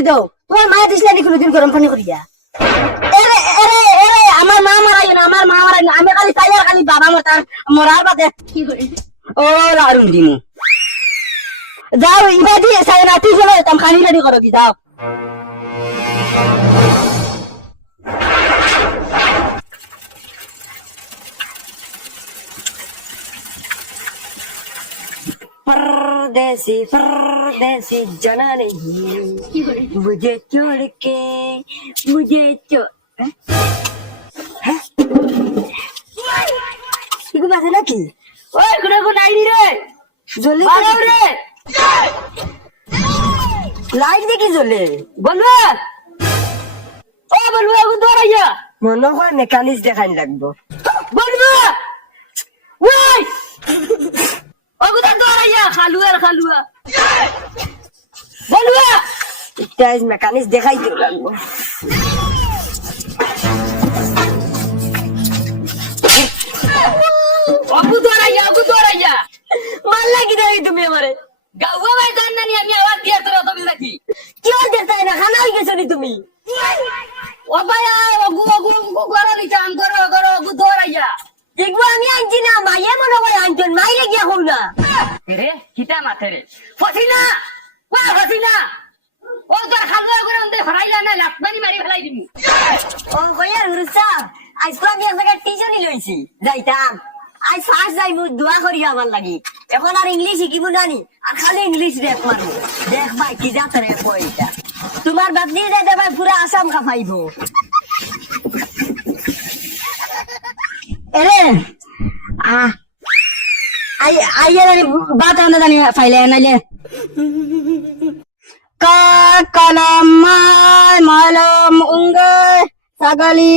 পানি দাও তোমার মা দিছিলে নি কোনদিন গরম পানি করিয়া এরে এরে এরে আমার মা মারাই না আমি খালি চাই আর খালি বাবা মরার বাদে ও লারুন দিমু যাও ইবাদি চাই না তুই চলে তুমি খানি রেডি করো দি যাও परदेसी जाना नहीं मुझे छोड़ के मुझे इको बात है ना कि ओए कुछ नहीं रे जल्दी रे लाइट देखी जले बोलवा ओ बोलवा को दौड़ाइया মনে হয় মেকানিক্স দেখাই লাগবো বলবা ওই ওগুদা দৌড়াইয়া খালুয়া বলবা এটা মেকানিক্স দেখাই দিও লাগবো ওগু দৌড়াইয়া মাল লাগি দেই তুমি আমারে গাওয়া ভাই জান না আমি আওয়াজ দিয়া তোরা তুমি দেখি কি আর দেখতাই না খানা হই গেছনি তুমি ও ভাই ওগু করো নি কাম করো ওগু দৌড়াইয়া দেখবো আমি আনছি না মাইয়ে মনে হয় আনছেন মাইরে গিয়া হল না রে কিটা মাথে রে ফসিনা ও তোর খালুয়া করে অন্তে ফরাইলা না লাতমানি মারি ফেলাই দিমু ও কইয়া রুসা আজ তো আমি একটা টিউশনি লইছি যাইতাম আজ ফার্স্ট যাইমু দোয়া করি আমার লাগি এখন আর ইংলিশ শিখিবো নানি আর খালি ইংলিশ দেখ মারবো দেখ ভাই কি জাত রে কইটা তোমার বাপ দিয়ে দে ভাই পুরো আসাম খাফাইবো এরে আইয়ারে বাত আমরা জানি ফাইলে নাইলে কালাম মালম উঙ্গে সাগালি